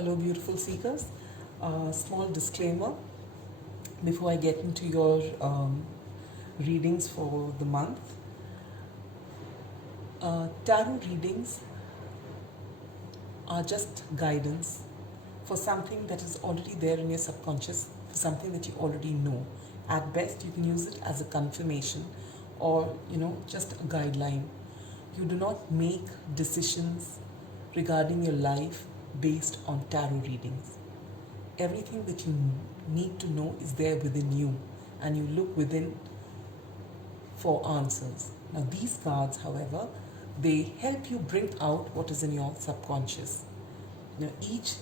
Hello, beautiful seekers. Small disclaimer before I get into your readings for the month. Tarot readings are just guidance for something that is already there in your subconscious, for something that you already know. At best, you can use it as a confirmation or, just a guideline. You do not make decisions regarding your life based on tarot readings. Everything that you need to know is there within you, and you look within for answers. Now, these cards, however, they help you bring out what is in your subconscious. Now, each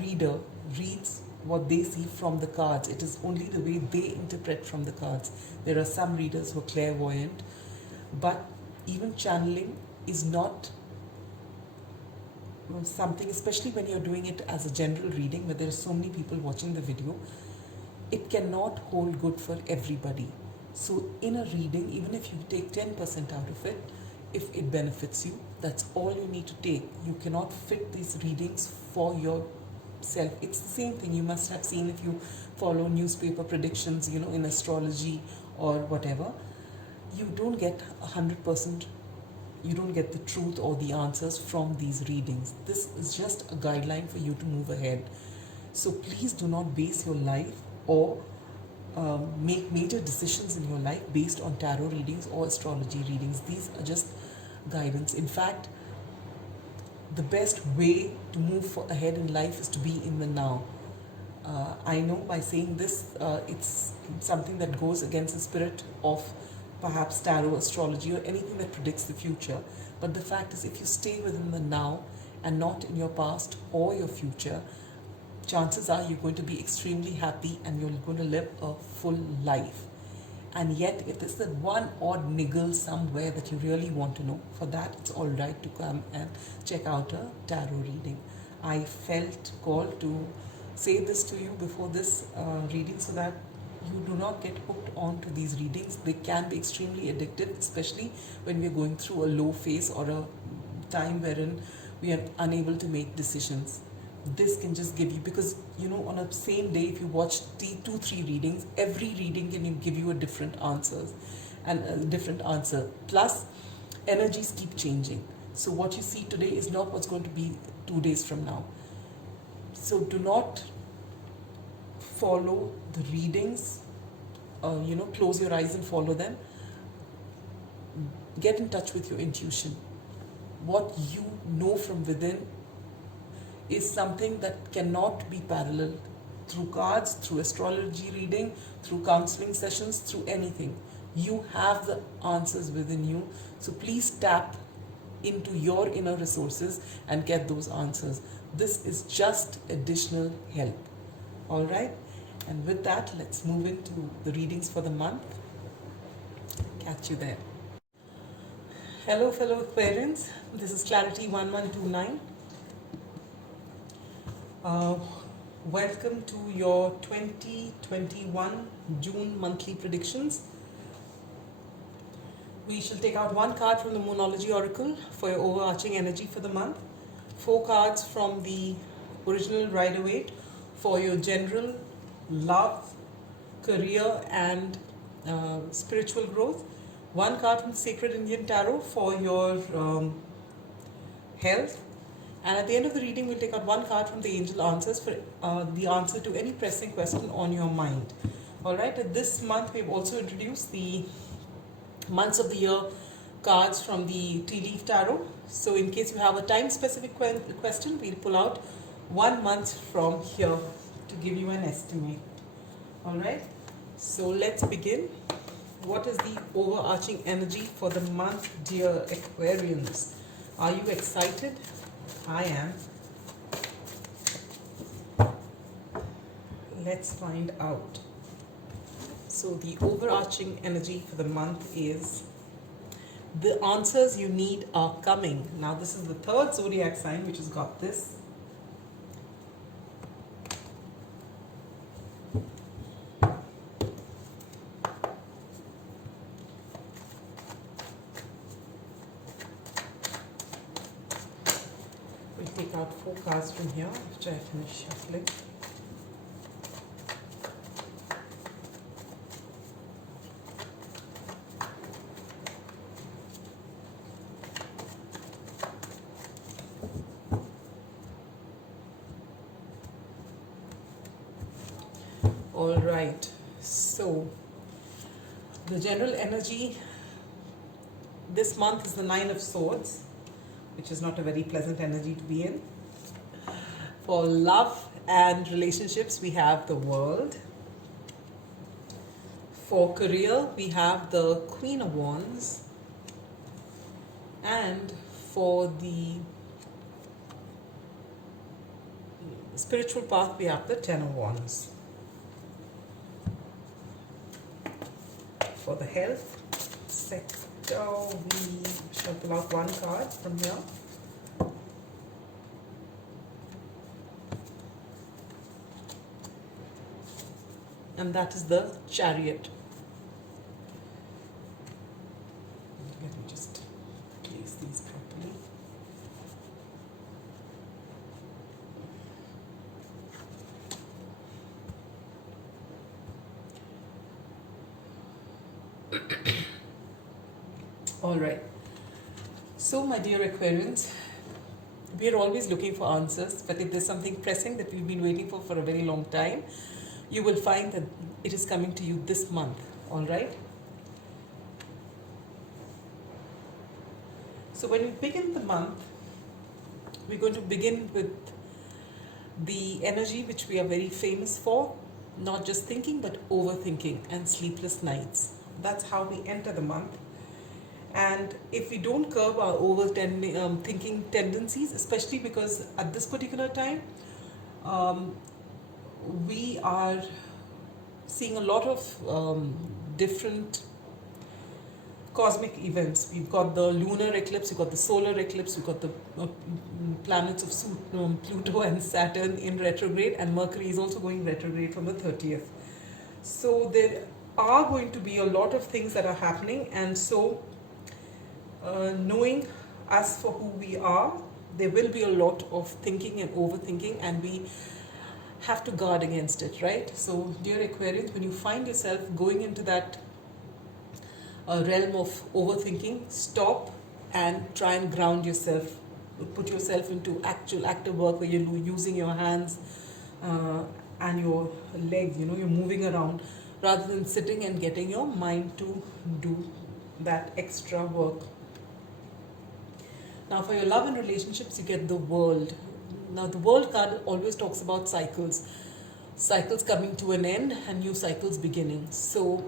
reader reads what they see from the cards. It is only the way they interpret from the cards. There are some readers who are clairvoyant, but even channeling is not something, especially when you're doing it as a general reading where there are so many people watching the video, it cannot hold good for everybody. So in a reading, even if you take 10% out of it, if it benefits you, that's all you need to take. You cannot fit these readings for yourself. It's the same thing you must have seen if you follow newspaper predictions, in astrology or whatever. You don't get 100%, you don't get the truth or the answers from these readings. This is just a guideline for you to move ahead. So please do not base your life or make major decisions in your life based on tarot readings or astrology readings. These are just guidance. In fact, the best way to move ahead in life is to be in the now. I know by saying this, it's something that goes against the spirit of perhaps tarot, astrology, or anything that predicts the future. But the fact is, if you stay within the now and not in your past or your future, chances are you're going to be extremely happy and you're going to live a full life. And yet, if there's that one odd niggle somewhere that you really want to know, for that it's all right to come and check out a tarot reading. I felt called to say this to you before this reading so that you do not get hooked on to these readings. They can be extremely addictive, especially when we're going through a low phase or a time wherein we are unable to make decisions. This can just give you, because on a same day, if you watch 2-3 readings, every reading can give you a different answers and a different answer. Plus, energies keep changing. So what you see today is not what's going to be 2 days from now. So do not follow the readings, close your eyes and follow them. Get in touch with your intuition. What you know from within is something that cannot be paralleled through cards, through astrology reading, through counseling sessions, through anything. You have the answers within you. So please tap into your inner resources and get those answers. This is just additional help. All right? And with that, let's move into the readings for the month. Catch you there. Hello, fellow Aquarians. This is Clarity 1129. Welcome to your 2021 June monthly predictions. We shall take out one card from the Moonology Oracle for your overarching energy for the month. 4 cards from the original Rider-Waite for your general love, career and spiritual growth. 1 card from the Sacred Indian Tarot for your health. And at the end of the reading, we'll take out 1 card from the Angel Answers for the answer to any pressing question on your mind. Alright, this month we've also introduced the months of the year cards from the Tea Leaf Tarot. So in case you have a time-specific question, we'll pull out 1 month from here to give you an estimate. Alright, so let's begin. What is the overarching energy for the month, dear Aquarians? Are you excited? I am. Let's find out. So the overarching energy for the month is the answers you need are coming. Now this is the 3rd zodiac sign which has got this. take out 4 cards from here after I finish shuffling. All right, so the general energy this month is the Nine of Swords, which is not a very pleasant energy to be in. For love and relationships, we have the World. For career, we have the Queen of Wands. And for the spiritual path, we have the Ten of Wands. For the health sector, we shall pull out 1 card from here. And that is the Chariot. Let me just place these properly. All right. So, my dear Aquarians, we are always looking for answers, but if there's something pressing that we've been waiting for a very long time, you will find that it is coming to you this month. All right. So, when we begin the month, we're going to begin with the energy which we are very famous for, not just thinking but overthinking and sleepless nights. That's how we enter the month. And if we don't curb our thinking tendencies, especially because at this particular time, we are seeing a lot of different cosmic events. We've got the lunar eclipse, we've got the solar eclipse, we've got the planets of Pluto and Saturn in retrograde, and Mercury is also going retrograde from the 30th. So there are going to be a lot of things that are happening, and so knowing us for who we are, there will be a lot of thinking and overthinking, and we have to guard against it, right? So, dear Aquarians, when you find yourself going into that realm of overthinking, stop and try and ground yourself. Put yourself into actual active work where you're using your hands and your legs, you're moving around, rather than sitting and getting your mind to do that extra work. Now, for your love and relationships, you get the World. Now, the World card always talks about cycles. Cycles coming to an end and new cycles beginning. So,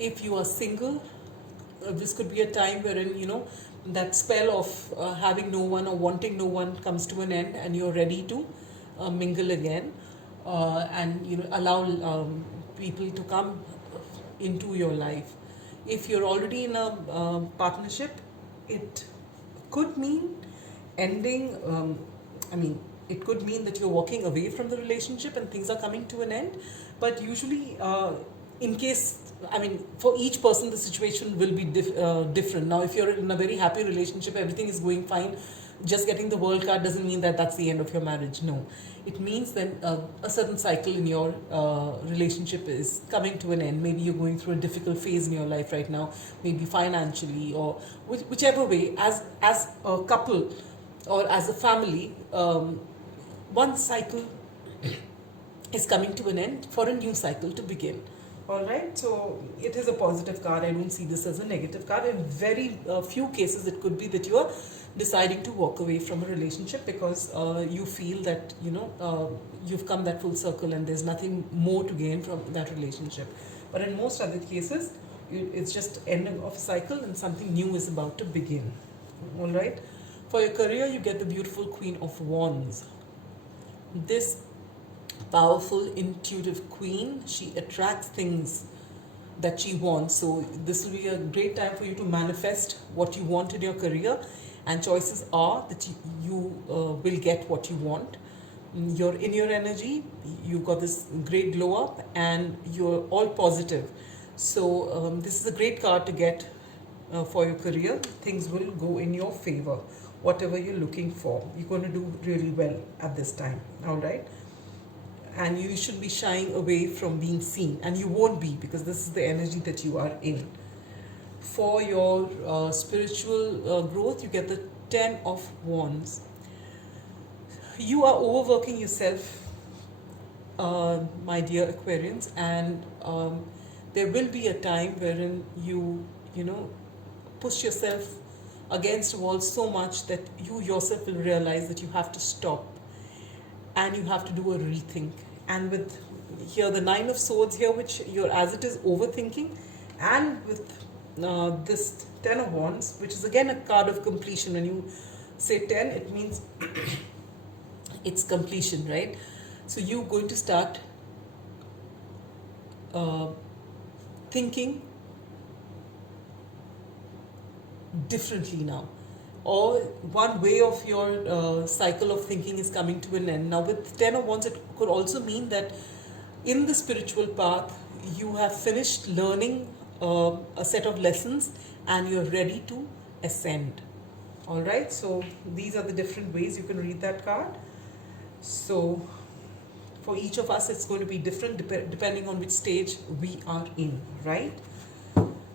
if you are single, this could be a time wherein, that spell of having no one or wanting no one comes to an end, and you're ready to mingle again and allow people to come into your life. If you're already in a partnership, it could mean ending, it could mean that you're walking away from the relationship and things are coming to an end. But usually, for each person, the situation will be different. Now, if you're in a very happy relationship, everything is going fine, just getting the World card doesn't mean that that's the end of your marriage. No, it means that a certain cycle in your relationship is coming to an end. Maybe you're going through a difficult phase in your life right now, maybe financially, or whichever way, as a couple or as a family, one cycle is coming to an end for a new cycle to begin. All right, so it is a positive card. I don't see this as a negative card. In very few cases, it could be that you are deciding to walk away from a relationship because you feel that you've come that full circle and there's nothing more to gain from that relationship. But in most other cases, it's just ending of a cycle and something new is about to begin. All right, for your career, you get the beautiful Queen of Wands. This powerful, intuitive queen, she attracts things that she wants. So this will be a great time for you to manifest what you want in your career, and choices are that you will get what you want. You're in your energy, you've got this great glow up, and you're all positive. So this is a great card to get for your career. Things will go in your favor. Whatever you're looking for, you're going to do really well at this time. All right. And you should be shying away from being seen, and you won't be, because this is the energy that you are in. For your spiritual growth, you get the 10 of Wands. You are overworking yourself, my dear Aquarians, and there will be a time wherein you know, push yourself against a wall so much that you yourself will realize that you have to stop and you have to do a rethink. And with here the 9 of Swords here, which you're as it is overthinking, and with this 10 of Wands, which is again a card of completion. When you say 10, it means it's completion, right? So you're going to start thinking differently now, or one way of your cycle of thinking is coming to an end. Now with 10 of Wands, it could also mean that in the spiritual path you have finished learning a set of lessons and you're ready to ascend. All right, so these are the different ways you can read that card. So for each of us it's going to be different depending on which stage we are in, right?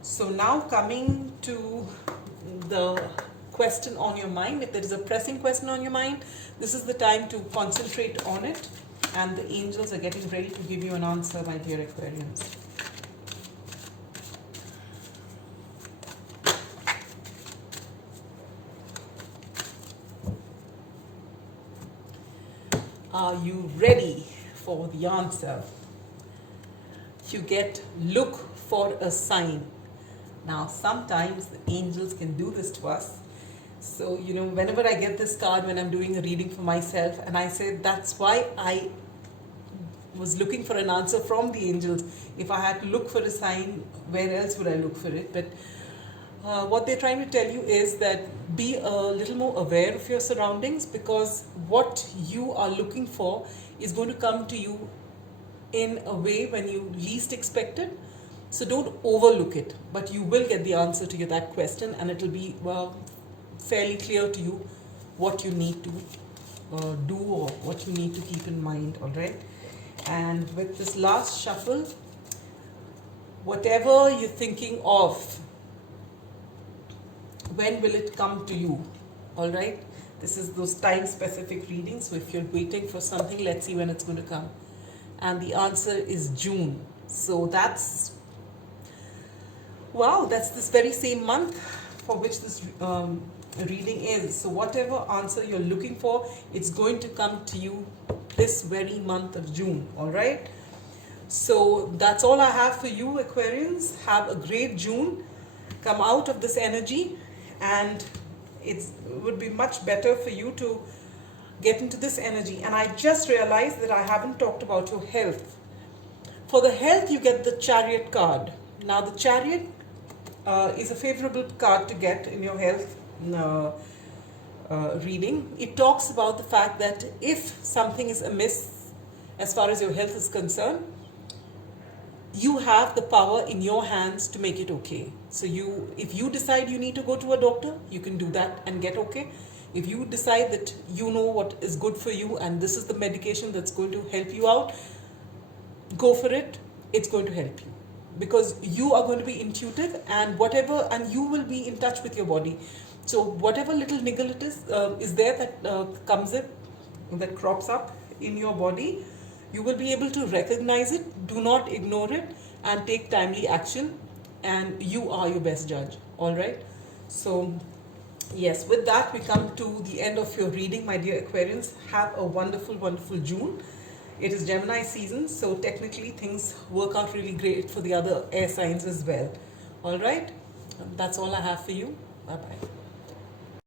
So now coming to the question on your mind. If there is a pressing question on your mind, this is the time to concentrate on it, and the angels are getting ready to give you an answer, my dear Aquarians. Are you ready for the answer? You get look for a sign. Now sometimes the angels can do this to us. So, you know, whenever I get this card when I'm doing a reading for myself, and I say that's why I was looking for an answer from the angels. If I had to look for a sign, where else would I look for it? But what they're trying to tell you is that be a little more aware of your surroundings, because what you are looking for is going to come to you in a way when you least expect it. So don't overlook it, but you will get the answer to that question, and it will be fairly clear to you what you need to do, or what you need to keep in mind. All right. And with this last shuffle, whatever you're thinking of, when will it come to you? All right. This is those time specific readings. So if you're waiting for something, let's see when it's going to come. And the answer is June. So that's, wow, that's this very same month for which this reading is. So whatever answer you're looking for, it's going to come to you this very month of June. All right. So that's all I have for you, Aquarians. Have a great June. Come out of this energy, and it would be much better for you to get into this energy. And I just realized that I haven't talked about your health. For the health, you get the Chariot card. Now the Chariot is a favorable card to get in your health reading. It talks about the fact that if something is amiss as far as your health is concerned, you have the power in your hands to make it okay. So if you decide you need to go to a doctor, you can do that and get okay. If you decide that you know what is good for you and this is the medication that's going to help you out, go for it. It's going to help you, because you are going to be intuitive, and you will be in touch with your body. So whatever little niggle it is there that comes in, that crops up in your body, you will be able to recognize it. Do not ignore it, and take timely action, and you are your best judge. All right. So yes, with that we come to the end of your reading, my dear Aquarians. Have a wonderful, wonderful June. It is Gemini season, so technically things work out really great for the other air signs as well. All right. That's all I have for you. Bye bye.